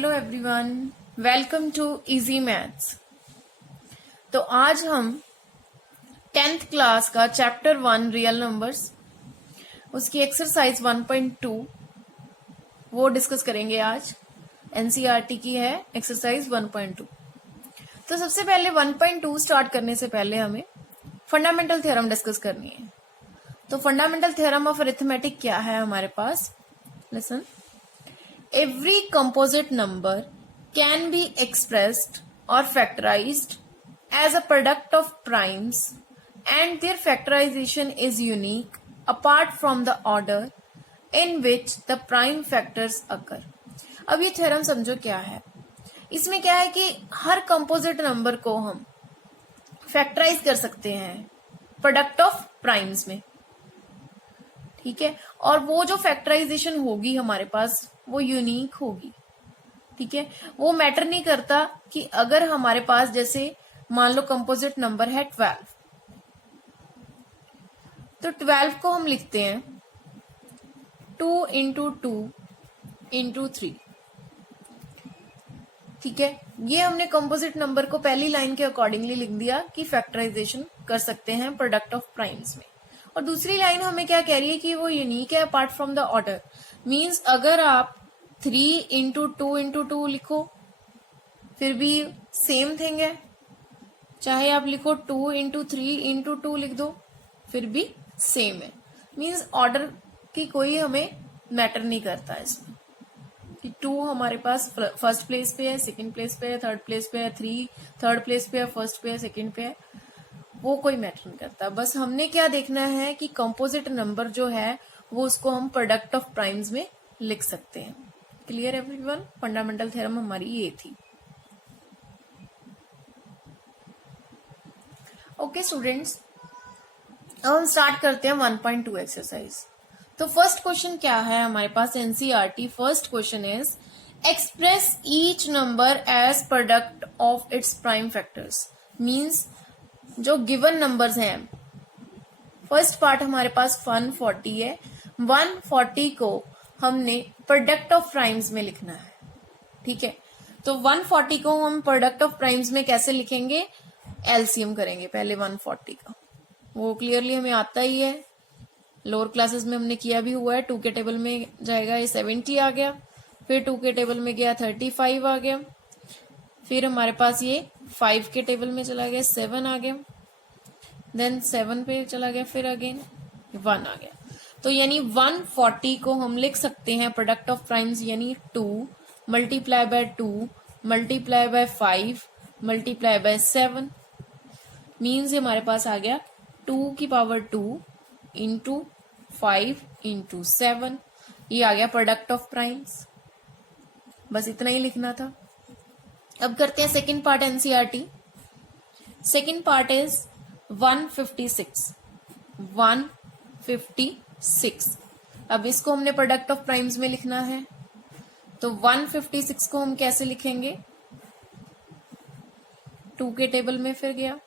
Hello everyone, welcome to easy maths. तो आज हम 10th क्लास का चैप्टर 1 रियल नंबर्स उसकी एक्सरसाइज 1.2 वो डिस्कस करेंगे। आज एनसीईआरटी की है एक्सरसाइज 1.2। तो सबसे पहले 1.2 स्टार्ट करने से पहले हमें फंडामेंटल थ्योरम डिस्कस करनी है। तो फंडामेंटल थ्योरम ऑफ अरिथमेटिक क्या है हमारे पास? Listen, every composite number can be expressed or factorized as a product of primes and their factorization is unique apart from the order in which the prime factors occur। अब ये theorem समझो क्या है। इसमें क्या है कि हर कंपोजिट नंबर को हम फैक्टराइज कर सकते हैं प्रोडक्ट ऑफ प्राइम्स में, ठीक है। और वो जो फैक्टराइजेशन होगी हमारे पास वो यूनिक होगी, ठीक है। वो मैटर नहीं करता कि अगर हमारे पास जैसे मान लो कंपोजिट नंबर है 12, तो 12 को हम लिखते हैं 2 इंटू 2 इंटू 3, ठीक है। ये हमने कंपोजिट नंबर को पहली लाइन के अकॉर्डिंगली लिख दिया कि फैक्टराइजेशन कर सकते हैं प्रोडक्ट ऑफ प्राइम्स में। और दूसरी लाइन हमें क्या कह रही है कि वो यूनिक है apart from the order. Means अगर आप 3 इंटू 2 इंटू 2 लिखो फिर भी सेम थिंग है, चाहे आप लिखो 2 इंटू 3 इंटू 2 लिख दो फिर भी सेम है। मीन्स ऑर्डर की कोई हमें मैटर नहीं करता इसमें कि 2 हमारे पास फर्स्ट प्लेस पे है, सेकंड प्लेस पे है, थर्ड प्लेस पे है, 3 थर्ड प्लेस पे है, फर्स्ट पे है, सेकंड पे है, वो कोई मैटर नहीं करता। बस हमने क्या देखना है कि कंपोजिट नंबर जो है वो उसको हम प्रोडक्ट ऑफ प्राइम्स में लिख सकते हैं। Clear everyone? फंडामेंटल थ्योरम हमारी ये थी। ओके स्टूडेंट्स, अब हम स्टार्ट करते हैं 1.2 एक्सरसाइज। तो फर्स्ट क्वेश्चन क्या है हमारे पास? NCERT first question is express each number as product of its prime factors. Means जो गिवन नंबर्स हैं, फर्स्ट पार्ट हमारे पास 140 है, 140 को हमने प्रोडक्ट ऑफ प्राइम्स में लिखना है, ठीक है। तो 140 को हम प्रोडक्ट ऑफ प्राइम्स में कैसे लिखेंगे? एलसीएम करेंगे पहले 140 का, वो क्लियरली हमें आता ही है, लोअर क्लासेस में हमने किया भी हुआ है। 2 के टेबल में जाएगा ये 70 आ गया, फिर 2 के टेबल में गया 35 आ गया, फिर हमारे पास ये 5 के टेबल में चला गया 7 आ गया, देन 7 पे चला गया, फिर अगेन 1 आ गया। तो यानी 140 को हम लिख सकते हैं प्रोडक्ट ऑफ प्राइम्स यानी 2 multiply by 2 multiply by 5 multiply by 7। Means हमारे पास आ गया 2 की पावर 2 इंटू 5 इंटू 7, ये आ गया प्रोडक्ट ऑफ प्राइम्स। बस इतना ही लिखना था। अब करते हैं second part NCERT. Second part is 156। 156 अब इसको हमने प्रोडक्ट ऑफ प्राइम्स में लिखना है, तो 156 को हम कैसे लिखेंगे? 2 के टेबल में फिर गया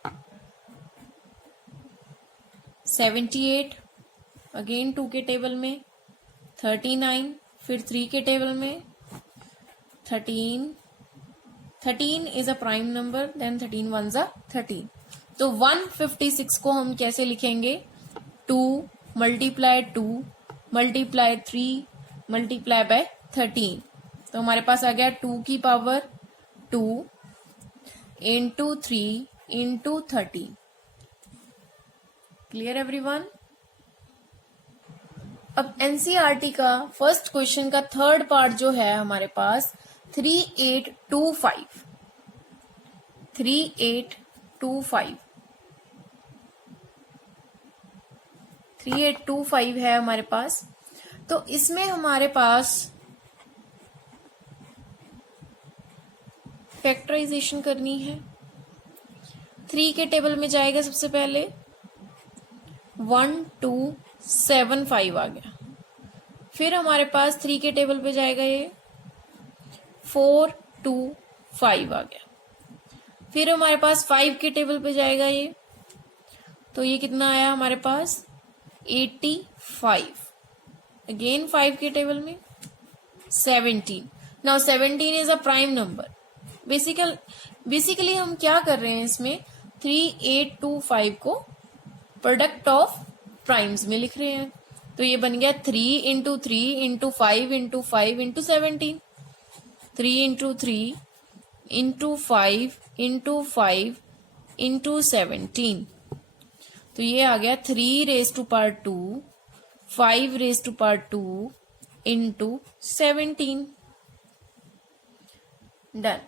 78, अगेन 2 के टेबल में 39, फिर 3 के टेबल में 13 is a prime number, then 13 1s are 13। तो 156 को हम कैसे लिखेंगे? 2 मल्टीप्लाई 2 मल्टीप्लाई 3 मल्टीप्लाई बाय 13। तो हमारे पास आ गया 2 की power 2 into 3 into 13। Clear everyone? अब एनसीईआरटी का फर्स्ट क्वेश्चन का थर्ड पार्ट जो है हमारे पास 3825। 3825 है हमारे पास। तो इसमें हमारे पास फैक्टराइजेशन करनी है। 3 के टेबल में जाएगा सबसे पहले 1275 आ गया, फिर हमारे पास 3 के टेबल पे जाएगा ये 425 आ गया, फिर हमारे पास 5 के टेबल पे जाएगा ये, तो ये कितना आया हमारे पास 85, अगेन 5 के टेबल में 17, now 17 is a prime number. Basically हम क्या कर रहे हैं इसमें, 3, 8, 2, 5 को प्रोडक्ट ऑफ प्राइम्स में लिख रहे हैं। तो ये बन गया 3 into 3 into 5 into 5 into 17, 3 into 3 into 5 into 5 into 17। तो ये आ गया 3 raise to power 2, 5 raise to power 2 into 17। Done.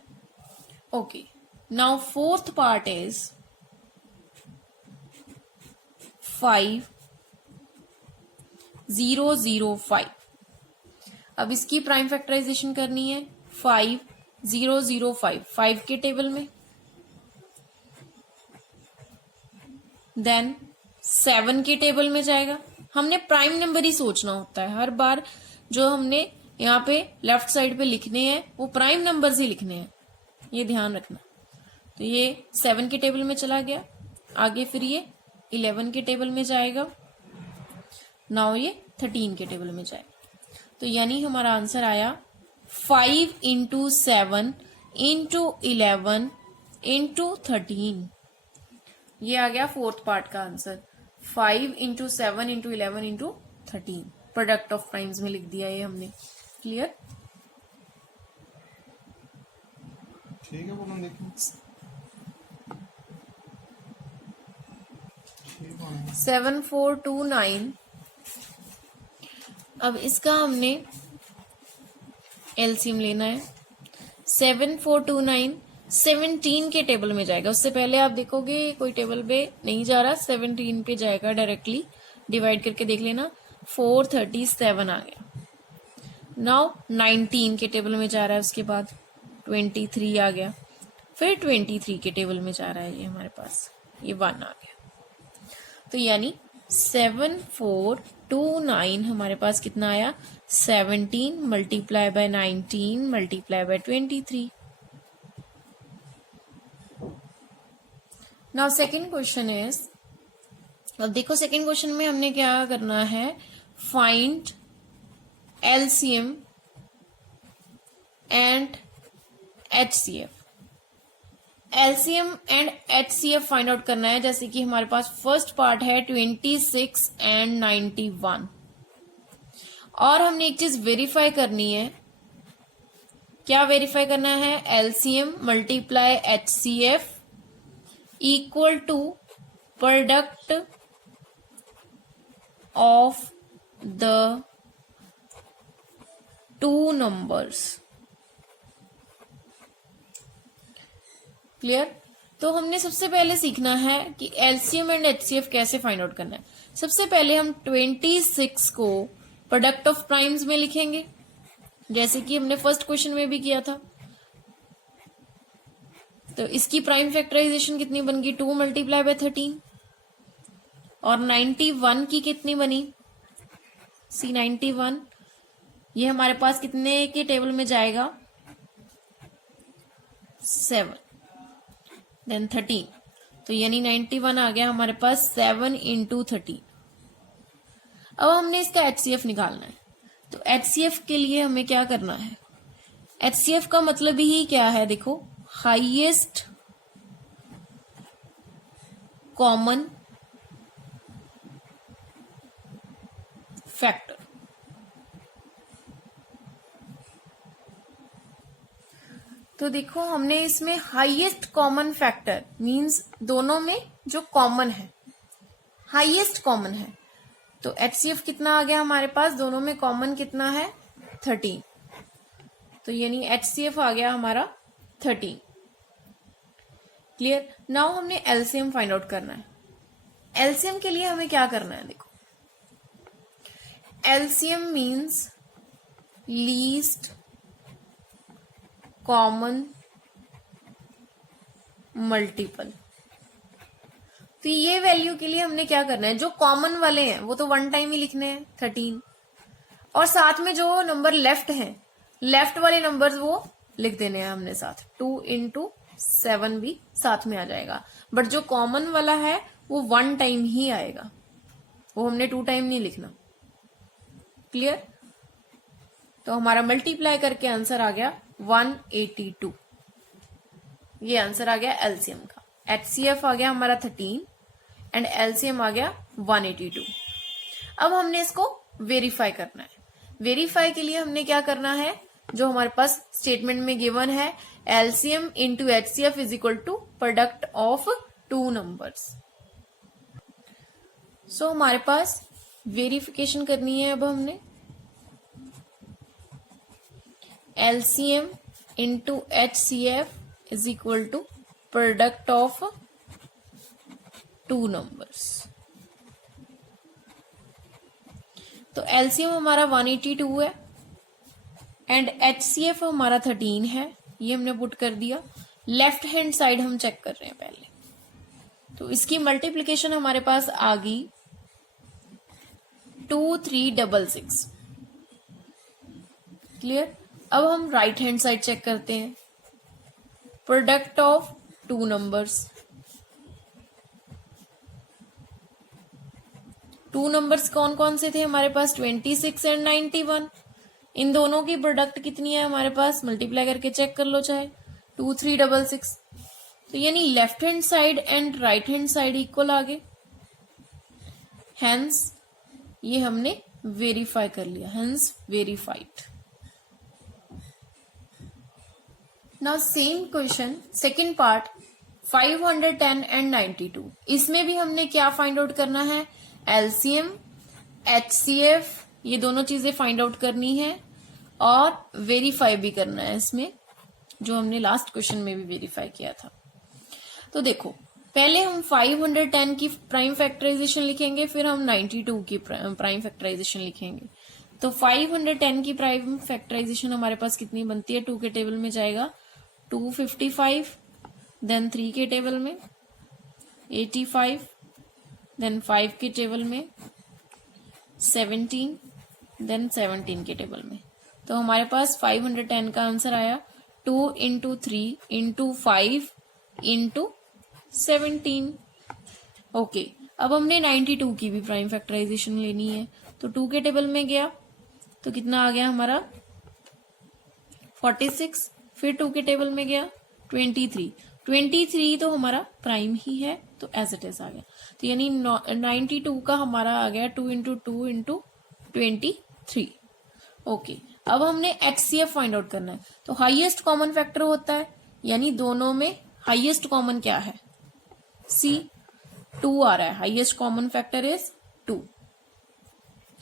Okay, now fourth part is 5005। अब इसकी प्राइम फैक्टराइजेशन करनी है 5005 5 के टेबल में, देन 7 के टेबल में जाएगा। हमने प्राइम नंबर ही सोचना होता है हर बार, जो हमने यहाँ पे लेफ्ट साइड पे लिखने हैं वो प्राइम नंबर्स ही लिखने हैं, ये ध्यान रखना। तो ये 7 के टेबल में चला गया, आगे फिर ये 11 के टेबल में जाएगा, नाउ ये 13 के टेबल में जाएगा। तो यानी हमारा आंसर आया 5 इंटू 7 इंटू 11 इंटू 13। ये आ गया फोर्थ पार्ट का answer, 5 into 7 into 11 into 13। Product of primes में लिख दिया ये हमने। क्लियर? ठीक है, बोलो देखिए। 7429। अब इसका हमने एलसीएम लेना है। 7429 17 के टेबल में जाएगा। उससे पहले आप देखोगे कोई टेबल पे नहीं जा रहा, 17 पे जाएगा डायरेक्टली। डिवाइड करके देख लेना, 437 आ गया। नाउ 19 के टेबल में जा रहा है, उसके बाद 23 आ गया, फिर 23 के टेबल में जा रहा है ये हमारे पास, ये 1 आ गया। तो यानी 7429 हमारे पास कितना आया, 17 multiply by 19 multiply by 23। Now second question is, अब देखो सेकेंड क्वेश्चन में हमने क्या करना है, find LCM and HCF. LCM and HCF find out करना है। जैसे कि हमारे पास फर्स्ट पार्ट है 26 एंड 91, और हमने एक चीज वेरीफाई करनी है। क्या वेरीफाई करना है, LCM multiply HCF equal to product of the two numbers. Clear? तो हमने सबसे पहले सीखना है कि एलसीएम एंड एचसीएफ कैसे फाइंड आउट करना है। सबसे पहले हम 26 को प्रोडक्ट ऑफ प्राइम्स में लिखेंगे, जैसे कि हमने फर्स्ट क्वेश्चन में भी किया था। तो इसकी प्राइम फैक्टराइजेशन कितनी बन गई, 2 मल्टीप्लाई बाय 13। और 91 की कितनी बनी, सी 91, ये हमारे पास कितने के टेबल में जाएगा, 7, देन 13। तो यानी 91 आ गया हमारे पास 7 इंटू 13। अब हमने इसका एचसीएफ निकालना है। तो एचसीएफ के लिए हमें क्या करना है, एचसीएफ का मतलब ही क्या है, देखो, हाईएस्ट कॉमन फैक्टर। तो देखो हमने इसमें हाईएस्ट कॉमन फैक्टर मींस दोनों में जो कॉमन है, हाईएस्ट कॉमन है। तो एचसीएफ कितना आ गया हमारे पास, दोनों में कॉमन कितना है, 13। तो यानी एचसीएफ आ गया हमारा 13। क्लियर? नाउ हमने एलसीएम फाइंड आउट करना है। एलसीएम के लिए हमें क्या करना है, देखो, LCM means least common multiple. तो ये वैल्यू के लिए हमने क्या करना है, जो कॉमन वाले हैं वो तो 1 टाइम ही लिखने हैं, 13, और साथ में जो नंबर लेफ्ट हैं, लेफ्ट वाले नंबर्स वो लिख देने हैं हमने साथ, 2 इंटू 7 भी साथ में आ जाएगा। बट जो कॉमन वाला है वो 1 टाइम ही आएगा, वो हमने 2 टाइम नहीं लिखना। क्लियर? तो हमारा मल्टीप्लाई करके आंसर आ गया 182। ये आंसर आ गया एलसीएम का। एचसीएफ आ गया हमारा 13 एंड एलसीएम आ गया 182। अब हमने इसको वेरीफाई करना है। वेरीफाई के लिए हमने क्या करना है, जो हमारे पास स्टेटमेंट में गिवन है, LCM into HCF is equal to product of two numbers. So हमारे पास वेरिफिकेशन करनी है। अब हमने LCM into HCF is equal to product of two numbers. तो एलसीएम हमारा 182 है एंड एचसीएफ हमारा 13 है। ये हमने पुट कर दिया। लेफ्ट हैंड साइड हम चेक कर रहे हैं पहले। तो इसकी मल्टीप्लिकेशन हमारे पास आ गई 2366। क्लियर। अब हम राइट हैंड साइड चेक करते हैं। Product of two numbers. Two numbers कौन कौन से थे हमारे पास, 26 एंड 91। इन दोनों की प्रोडक्ट कितनी है हमारे पास, मल्टीप्लाई करके चेक कर लो चाहे, 2366। तो यानी left hand side and right hand side equal आ गए। हेंस ये हमने वेरीफाई कर लिया, hence verified. Now same question second part 510 and 92। इसमें भी हमने क्या फाइंड आउट करना है, एलसीएम एचसीएफ, ये दोनों चीजें फाइंड आउट करनी है और वेरीफाई भी करना है इसमें, जो हमने लास्ट क्वेश्चन में भी वेरीफाई किया था। तो देखो पहले हम 510 की प्राइम फैक्टराइजेशन लिखेंगे, फिर हम 92 की प्राइम फैक्टराइजेशन लिखेंगे। तो 510 की प्राइम फैक्टराइजेशन हमारे पास कितनी बनती है, 2 के टेबल में जाएगा 255, देन 3 के टेबल में 85, देन 5 के टेबल में 17, देन 17 के टेबल में। तो हमारे पास 510 का आंसर आया 2 इंटू 3 इंटू 5 इंटू 17। ओके, अब हमने 92 की भी प्राइम फैक्टराइजेशन लेनी है। तो 2 के टेबल में गया तो कितना आ गया हमारा 46, फिर 2 के टेबल में गया 23 तो हमारा प्राइम ही है, तो एज इट इज आ गया। तो यानी 92 का हमारा आ गया 2 इंटू 2 इंटू 23। ओके, अब हमने एचसीएफ फाइंड आउट करना है। तो हाईएस्ट कॉमन फैक्टर होता है, यानी दोनों में हाईएस्ट कॉमन क्या है, सी 2 आ रहा है। Highest common factor is 2।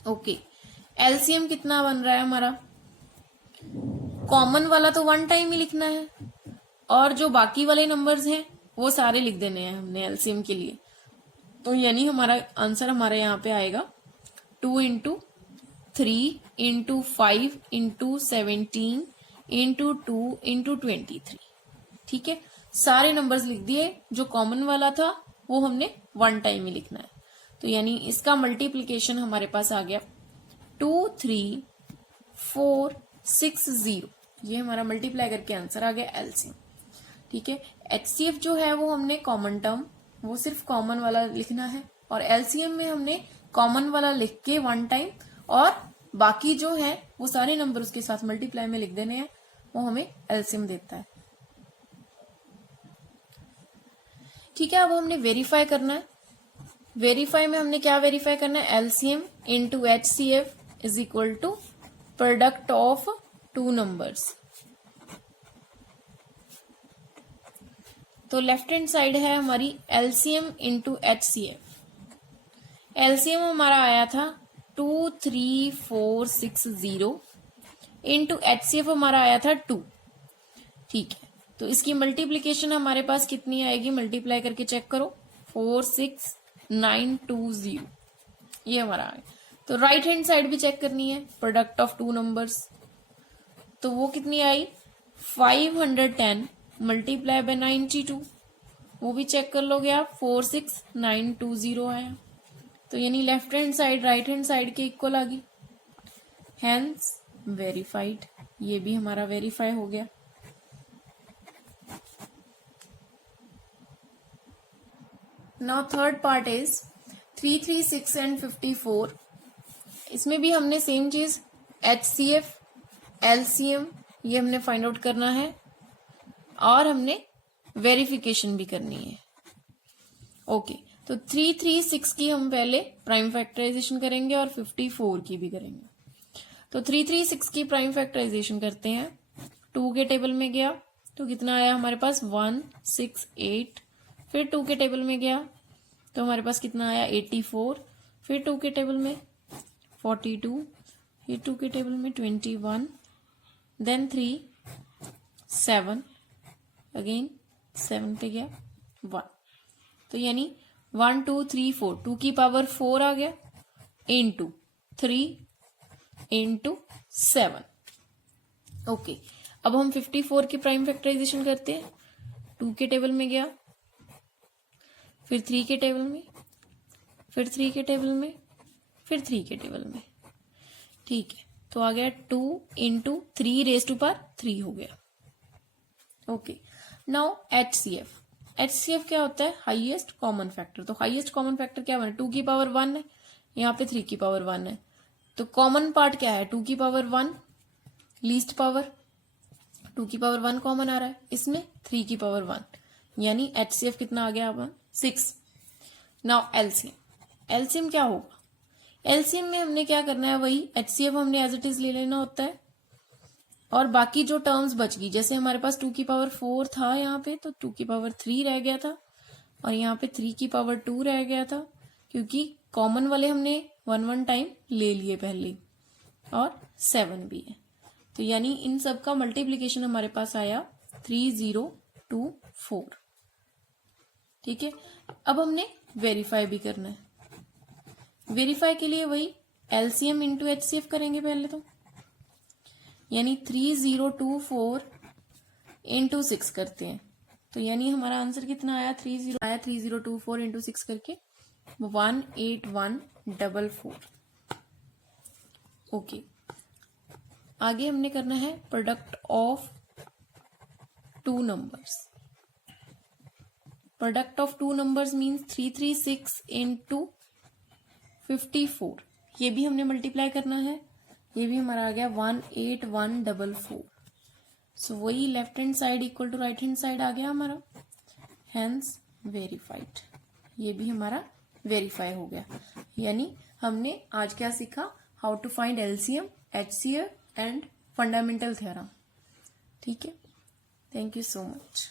Okay, LCM कितना बन रहा है हमारा, कॉमन वाला तो 1 टाइम ही लिखना है और जो बाकी वाले नंबर्स हैं वो सारे लिख देने हैं हमने एलसीएम के लिए। तो यानी हमारा आंसर हमारे यहाँ पे आएगा 2 into 3 into 5 into 17 into 2 into 23। ठीक है, सारे नंबर्स लिख दिए। जो कॉमन वाला था वो हमने 1 टाइम ही लिखना है। तो यानी इसका मल्टीप्लीकेशन हमारे पास आ गया 23460। ये हमारा मल्टीप्लाई करके आंसर आ गया एलसीएम। ठीक है, एचसीएफ जो है वो हमने कॉमन टर्म, वो सिर्फ कॉमन वाला लिखना है, और एलसीएम में हमने कॉमन वाला लिख के 1 टाइम और बाकी जो है वो सारे नंबर उसके साथ मल्टीप्लाई में लिख देने हैं, वो हमें एलसीएम देता है। ठीक है, अब हमने वेरीफाई करना है। वेरीफाई में हमने क्या वेरीफाई करना है, LCM into HCF is equal to product of two numbers. तो लेफ्ट हैंड साइड है हमारी एलसीएम इंटू एचसीएफ। एलसीएम हमारा आया था 23460 इंटू एचसीएफ हमारा आया था 2। ठीक है, तो इसकी मल्टीप्लीकेशन हमारे पास कितनी आएगी, मल्टीप्लाई करके चेक करो, 46920। ये हमारा आएगा। तो राइट हैंड साइड भी चेक करनी है, प्रोडक्ट ऑफ टू नंबर्स। तो वो कितनी आई 510 मल्टीप्लाई बाय 92, वो भी चेक कर लोगे आप, 46920 आया। तो यानी left hand side right hand side के इक्वल आ गई, हेंस वेरीफाइड। ये भी हमारा वेरीफाई हो गया। Now third part is 336 and 54। इसमें भी हमने सेम चीज एचसीएफ एलसीएम ये हमने फाइंड आउट करना है और हमने वेरिफिकेशन भी करनी है। ओके, तो 336 की हम पहले प्राइम फैक्टराइजेशन करेंगे और 54 की भी करेंगे। तो 336 की प्राइम फैक्टराइजेशन करते हैं। 2 के टेबल में गया तो कितना आया हमारे पास 168, फिर 2 के टेबल में गया तो हमारे पास कितना आया 84, फिर 2 के टेबल में 42, फिर 2 के टेबल में 21, देन 3, 7, अगेन 7 पे गया 1, तो यानी 1 2 3 4, 2 की पावर 4 आ गया इंटू 3 इंटू 7। ओके, अब हम 54 की प्राइम फैक्टराइजेशन करते हैं। 2 के टेबल में गया, फिर 3 के टेबल में, फिर 3 के टेबल में, फिर 3 के टेबल में। ठीक है, तो आ गया 2 इंटू 3 रेज टू पावर 3 हो गया। Okay, now HCF. एचसीएफ क्या होता है? Highest common factor. तो हाईएस्ट कॉमन फैक्टर क्या बना? 2 की पावर 1 है, यहाँ पे 3 की पावर 1 है, तो कॉमन पार्ट क्या है? 2 की पावर 1, लीस्ट पावर 2 की पावर 1 कॉमन आ रहा है, इसमें 3 की पावर 1, यानी एचसीएफ कितना आ गया अब 6। Now LCM. एलसीएम क्या होगा? एलसीएम में हमने क्या करना है, वही एचसीएफ हमने एज इट इज ले लेना होता है और बाकी जो टर्म्स बच गई, जैसे हमारे पास 2 की पावर 4 था यहाँ पे, तो 2 की पावर 3 रह गया था और यहाँ पे 3 की पावर 2 रह गया था, क्योंकि कॉमन वाले हमने 1 टाइम ले लिए पहले, और 7 भी है, तो यानी इन सब का मल्टीप्लीकेशन हमारे पास आया 3024। ठीक है, अब हमने वेरीफाई भी करना है। वेरीफाई के लिए वही एलसीएम इंटू एचसीएफ करेंगे पहले, तो यानी 3024 इंटू 6 करते हैं, तो यानी हमारा आंसर कितना आया? 3024 इंटू 6 करके 18144। ओके, आगे हमने करना है product of 2 numbers. Product of 2 numbers means 336 into 54, ये भी हमने मल्टीप्लाई करना है, ये भी हमारा आ गया 18144। सो वही left hand side equal to right hand side आ गया हमारा, हेंस वेरीफाइड, ये भी हमारा वेरीफाई हो गया। यानी हमने आज क्या सीखा? How to find LCM, HCF and fundamental theorem. ठीक है, थैंक यू सो मच।